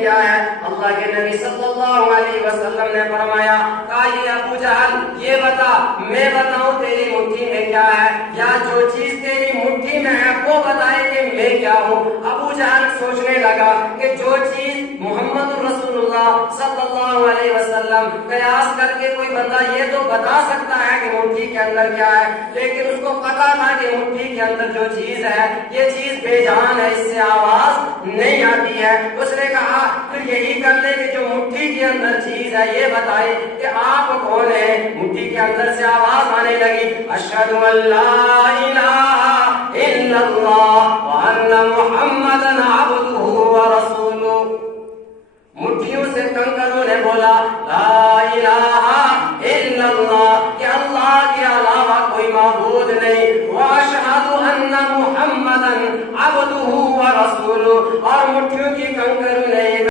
کیا ہے؟ اللہ کے نبی صلی اللہ علیہ وسلم نے فرمایا کہا یہ ابو جہل یہ بتا میں بتاؤں تیری مٹھی میں کیا ہے یا جو چیز تیری مٹھی میں ہے وہ بتائے کہ میں کیا ہوں۔ ابو جہل سوچنے لگا کہ جو چیز محمد رسول اللہ صلی اللہ علیہ وسلم قیاس کر کے کوئی بندہ یہ تو بتا سکتا ہے کہ مٹھی کے اندر کیا ہے، لیکن اس کو پتا تھا کہ مٹھی کے اندر جو چیز ہے یہ چیز بے جان ہے، اس سے آواز نہیں آتی ہے۔ اس نے کہا پھر یہی کر لے کہ جو مٹھی کے اندر چیز ہے یہ بتائے کہ آپ کون ہیں۔ مٹھی کے اندر سے آواز آنے لگی اشہد ان لا الہ الا اللہ وان محمدا عبدہ ورسولہ۔ مٹھیوں سے کنکروں نے بولا لا الہ الا اللہ کہ اللہ کے علاوہ کوئی معبود نہیں، واشہد ان محمدا عبدہ ورسولہ، اور مٹھیوں کی کنکروں نے